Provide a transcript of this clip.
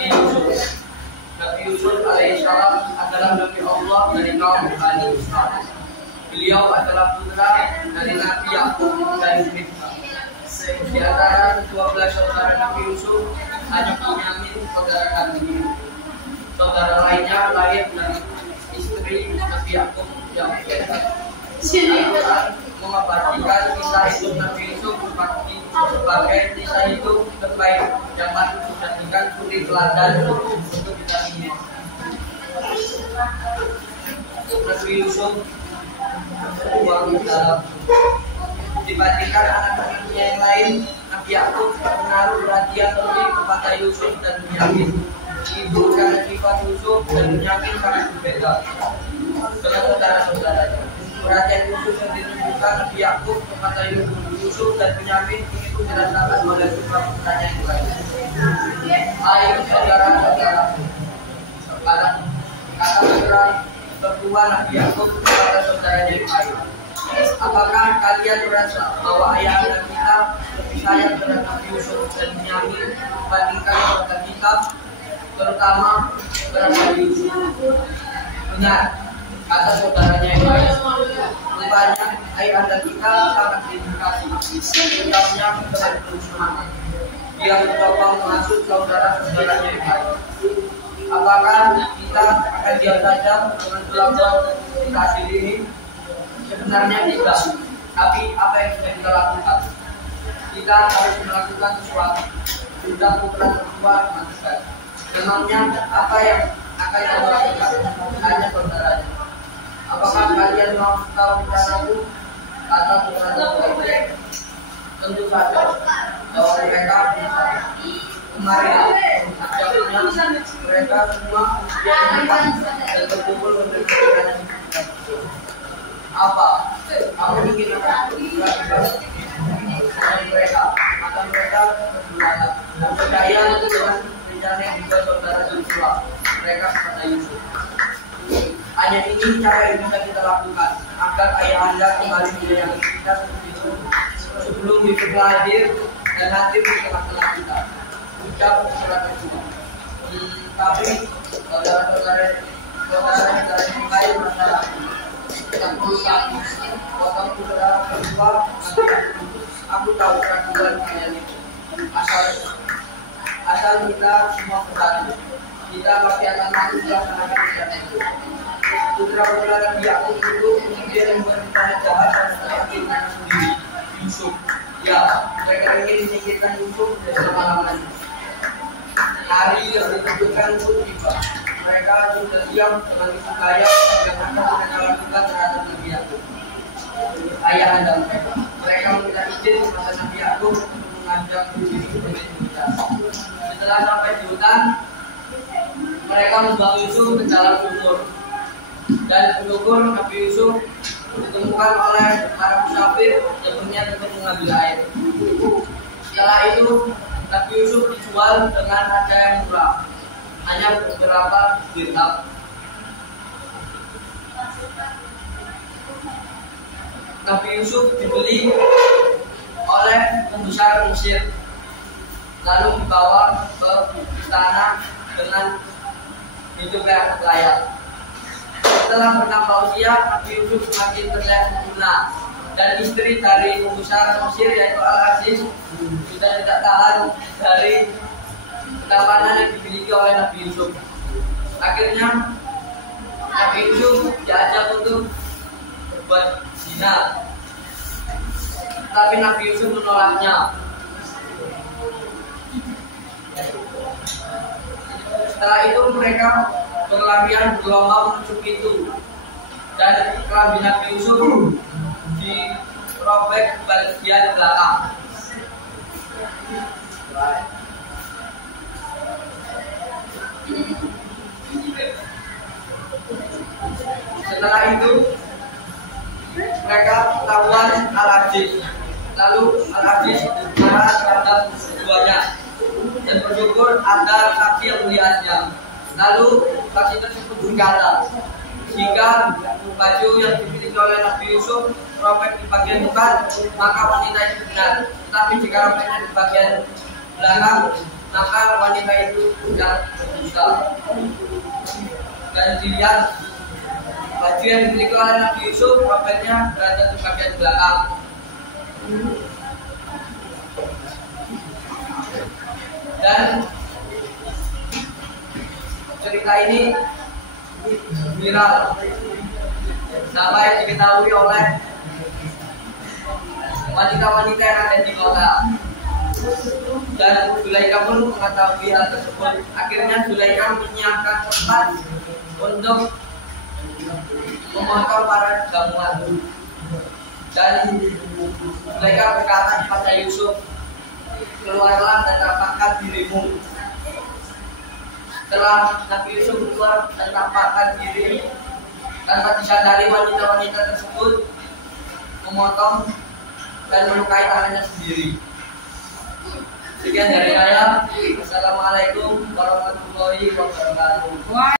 Nabi Yusuf. Nabi Yusuf alaihissalam adalah Nabi Allah dari kaum Bani Israil. Beliau adalah putra dari Nabi Yakub dan Ribka. Di antara 12 saudara Nabi Yusuf hanya Binyamin saudara Nabi. Saudara lainnya lahir dari istri Nabi Yakub yang Al-Quran mengabarkan kisah hidup Nabi Yusuf sebagai kisah hidup terbaik yang patut dijadikan suri teladan untuk kita semua. Nabi Yusuf uang dalam dibandingkan anak-anaknya yang lain, Nabi Yakub menaruh perhatian lebih kepada Yusuf dan Binyamin. Ibu karena sifat Yusuf dan Binyamin sangat berbeda dengan saudara-saudaranya. Perhatian Yusuf yang ditunjukkan Nabi Yakub kepada Yusuf dan Binyamin itu dirasakan oleh putra-putranya yang lain. Ayo saudara-saudara, kata saudara berdua Nabi Yakub kepada saudaranya yang lain. Apakah kalian merasa bahwa ayah anda kita lebih sayang terhadap Nabi Yusuf dan Binyamin dibandingkan keluarga kita, terutama terhadap Yusuf? Benar, kata saudaranya yang lain. Rupanya ayah anda kita sangat dedikasi, terutama dengan penuh semangat. Dia mencoba mengasuh saudara-saudaranya yang lain. Apakah kita akan diam saja dengan kelakuan dedikasi ini? Sebenarnya tidak. Tapi apa yang sudah kita lakukan? Kita harus melakukan sesuatu. Sudah putra berdua mengatakan. Memangnya apa yang akan kita lakukan? Hanya saudaranya. Apakah kalian mau tahu rencanaku? Kata putra berdua. Tentu saja. Bahwa mereka kemarin akhirnya mereka semua yang depan dan berkumpul untuk rencana. Apa? Kamu ingin apa? Mereka, maka mereka berdoa dan percaya dengan rencana yang dibuat saudara Yusuf. Mereka kepada Yusuf. Hanya ini cara yang bisa kita lakukan agar ayah anda kembali menyayangi kita seperti itu. Sebelum Yusuf lahir dan hadir di tengah-tengah kita. Ucap surat kedua. Tapi saudara-saudara yang lain masalah. Yang perlu satu, waktu saudara berdua, aku tahu keraguan kalian itu. Asal kita semua bersatu, kita pasti akan mampu melaksanakan rencana itu. Putra-putra Nabi Yakub itu kemudian membuat rencana jahat dan menyingkirkan sendiri Yusuf. Ya, mereka ingin menyingkirkan Yusuf dari selama-lamanya. Hari yang ditentukan pun tiba. Mereka sudah siap dengan isu kaya yang akan mereka lakukan terhadap Nabi Yakub. Ayah anda mereka. Mereka meminta izin kepada Nabi Yakub untuk mengajak Yusuf ke hutan. Setelah sampai di hutan, mereka membawa Yusuf ke dalam sumur. Dan di sumur Nabi Yusuf ditemukan oleh para musafir yang berniat untuk mengambil air. Setelah itu, Nabi Yusuf dijual dengan harga yang murah. Hanya beberapa dirham. Nabi Yusuf dibeli oleh pembesar Mesir, lalu dibawa ke istana dengan hidup yang layak. Setelah bertambah usia, Nabi Yusuf semakin terlihat sempurna, dan istri dari pembesar Mesir yaitu Al-Aziz sudah tidak tahan dari ketampanan yang dimiliki oleh Nabi Yusuf. Akhirnya Nabi Yusuf diajak untuk berbuat zina, tapi Nabi Yusuf menolaknya. Setelah itu mereka berlarian berlomba menuju pintu, dan kelambi Nabi Yusuf dirobek bagian belakang. Setelah itu mereka ketahuan Al-Aziz. Lalu Al-Aziz marah terhadap keduanya dan bersyukur ada saksi yang melihatnya. Lalu saksi tersebut berkata, jika baju yang dimiliki oleh Nabi Yusuf robek di bagian depan, maka wanita itu benar. Tetapi jika robeknya di bagian belakang, maka wanita itu sudah berdosa. Dan dilihat baju yang dimiliki oleh Nabi Yusuf pakaiannya berada di bagian belakang. Dan cerita ini viral sampai diketahui oleh wanita-wanita yang ada di kota. Dan Zulaikha pun mengetahui hal tersebut. Akhirnya Zulaikha menyiapkan tempat untuk memotong para jamuan. Dan Zulaikha berkata kepada Yusuf, keluarlah dan tampakkan dirimu. Setelah Nabi Yusuf keluar dan tampakkan diri, tanpa disadari wanita-wanita tersebut memotong dan melukai tangannya sendiri. Sekian dari saya. Wassalamualaikum warahmatullahi wabarakatuh.